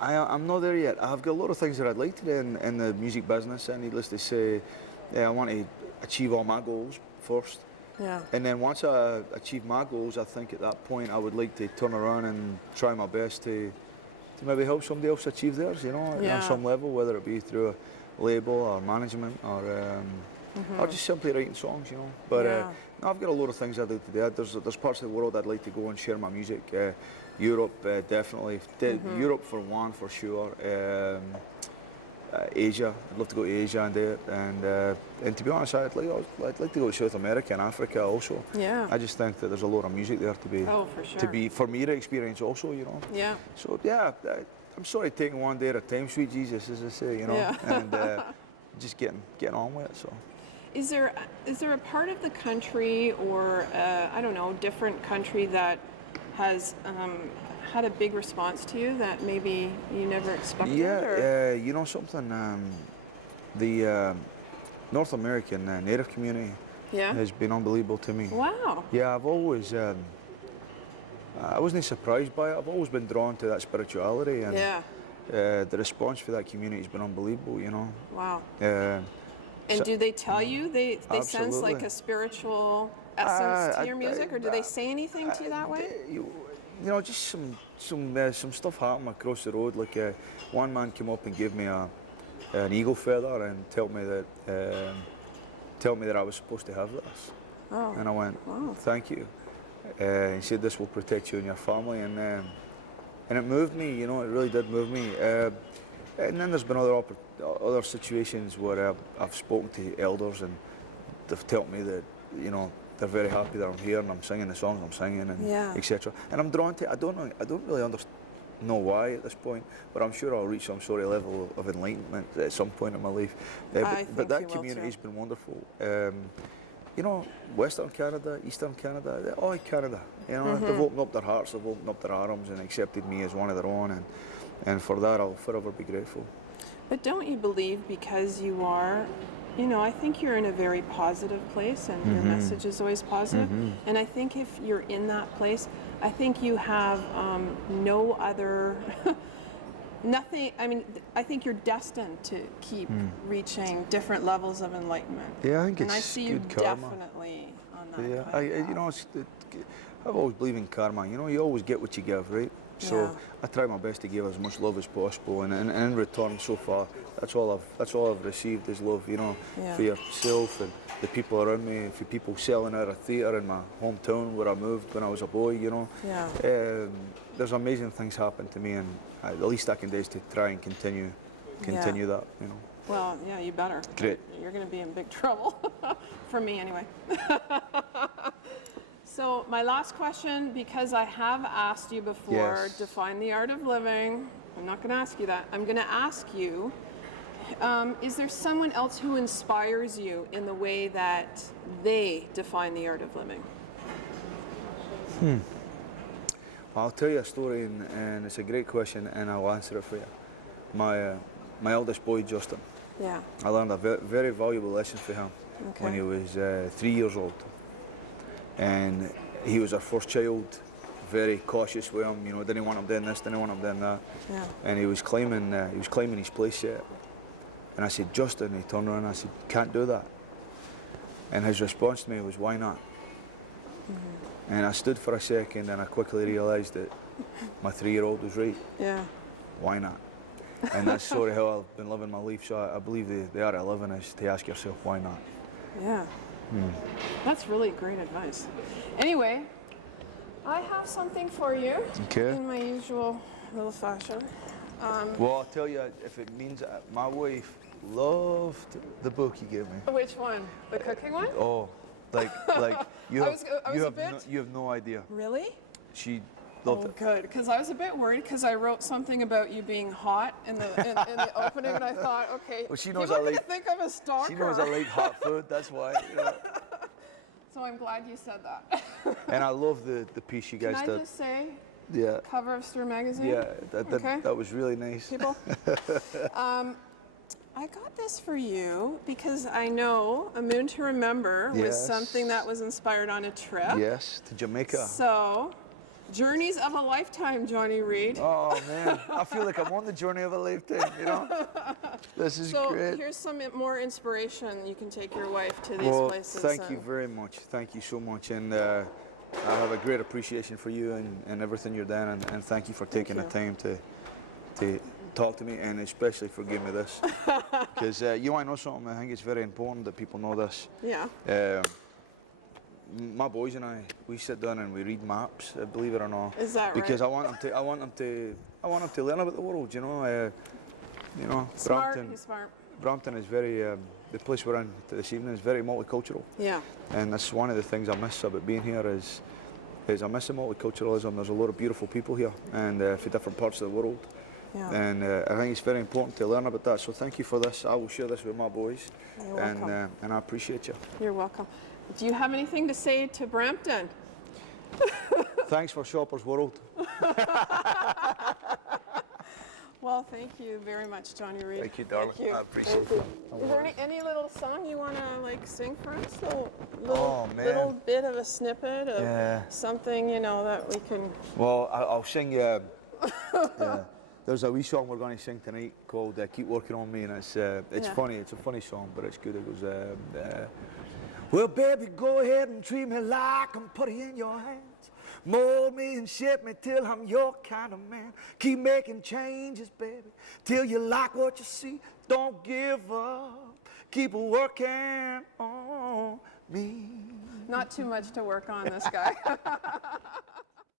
I'm not there yet. I've got a lot of things that I'd like to do in the music business, and needless to say, I want to achieve all my goals first. Yeah. And then once I achieve my goals, I think at that point I would like to turn around and try my best to maybe help somebody else achieve theirs, you know, on some level, whether it be through a label or management or just simply writing songs, you know. But no, I've got a lot of things I'd like to do. There's parts of the world I'd like to go and share my music. Europe, definitely. Europe for one, for sure. Asia, I'd love to go to Asia and do it. And to be honest, I'd like to go to South America and Africa also. Yeah. I just think that there's a lot of music there to be, for sure. for me to experience also, you know. Yeah. So yeah, I'm sort of taking one day at a time, sweet Jesus, as I say, you know, and just getting on with it. So. Is there a part of the country, or I don't know, different country that has had a big response to you that maybe you never expected? Yeah, you know something, the North American Native community has been unbelievable to me. Wow. Yeah, I've always, I wasn't surprised by it. I've always been drawn to that spirituality, and the response for that community has been unbelievable, you know. Wow. And So, do they tell you, they sense absolutely. like a spiritual essence to your music, or do they say anything to you that way? You know, just some stuff happened across the road. Like one man came up and gave me an eagle feather and told me that I was supposed to have this. Oh. And I went, thank you. He said this will protect you and your family, and it moved me. You know, it really did move me. And then there's been other situations where I've spoken to elders, and they've told me that, you know, they're very happy that I'm here and I'm singing the songs I'm singing, and etc. And I'm drawn to it. I don't really know why at this point, but I'm sure I'll reach some sort of level of enlightenment at some point in my life. But that community's been wonderful. You know, Western Canada, Eastern Canada, all Canada. You know, they've opened up their hearts, they've opened up their arms, and accepted me as one of their own, and for that I'll forever be grateful. But don't you believe, because you are, you know, I think you're in a very positive place, and your message is always positive. And I think if you're in that place, I think you have no other, nothing, I mean, I think you're destined to keep reaching different levels of enlightenment. Yeah, I think and it's I see you good karma. definitely on that. Yeah, you know, I've always believed in karma. You know, you always get what you give, right? So I try my best to give as much love as possible, and in return, so far, that's all I've received is love. You know, for yourself and the people around me, for people selling out a theatre in my hometown where I moved when I was a boy. You know, there's amazing things happen to me, and the least I can do is to try and continue that. You know. Well, yeah, you better. Great. You're going to be in big trouble, for me anyway. So my last question, because I have asked you before, define the art of living. I'm not going to ask you that. I'm going to ask you, is there someone else who inspires you in the way that they define the art of living? I'll tell you a story, and it's a great question, and I'll answer it for you. My eldest boy, Justin. Yeah. I learned a very valuable lesson from him when he was 3 years old. And he was our first child, very cautious with him, you know, didn't want him doing this, didn't want him doing that. Yeah. And he was climbing his play set. And I said, Justin, he turned around and I said, can't do that. And his response to me was, why not? And I stood for a second and I quickly realised that my 3-year-old was right. Yeah. Why not? And that's sort of how I've been living my life. So I believe the art of living is to ask yourself, why not? Yeah. That's really great advice. Anyway, I have something for you in my usual little fashion. Well, I'll tell you, if it means my wife loved the book you gave me. Which one? The cooking one? Oh, like you have, you have no idea. Really? She loved it. Good, because I was a bit worried because I wrote something about you being hot in the opening, and I thought, okay, well, she knows people are going to think I'm a stalker. She knows I like hot food, that's why. You know. So I'm glad you said that. And I love the piece you guys did. Can I just say, cover of Stir Magazine? Yeah, that was really nice. People? I got this for you because I know A Moon to Remember was something that was inspired on a trip. Yes, to Jamaica. So Journeys of a lifetime, Johnny Reid. Oh man, I feel like I'm on the journey of a lifetime, you know? This is So great. here's some more inspiration. You can take your wife to these Well, places. thank you very much. Thank you so much. And I have a great appreciation for you and everything you're doing. And thank you for taking the time to talk to me, and especially for giving me this. Because you want to know something? I think it's very important that people know this. Yeah. My boys and I, we sit down and we read maps. Believe it or not. Is that right? Because I want them to learn about the world. You know. Smart. Brampton. He's smart. Brampton is very. The place we're in this evening is very multicultural. Yeah. And that's one of the things I miss about being here is I miss the multiculturalism. There's a lot of beautiful people here, and from different parts of the world. Yeah. And I think it's very important to learn about that. So thank you for this. I will share this with my boys. You're welcome. And I appreciate you. You're welcome. Do you have anything to say to Brampton? Thanks for Shoppers World. Well, thank you very much, Johnny Reid. Thank you, darling. Thank you. I appreciate Thank it. you. Is there any little song you want to like sing for us? Oh, man. Little bit of a snippet of Yeah. something, you know, that we can. Well, I'll sing. There's a wee song we're going to sing tonight called "Keep Working on Me," and it's Yeah. funny. It's a funny song, but it's good. It goes, well, baby, go ahead and treat me like I'm putty in your hands. Mold me and shape me till I'm your kind of man. Keep making changes, baby, till you like what you see. Don't give up. Keep working on me. Not too much to work on, this guy.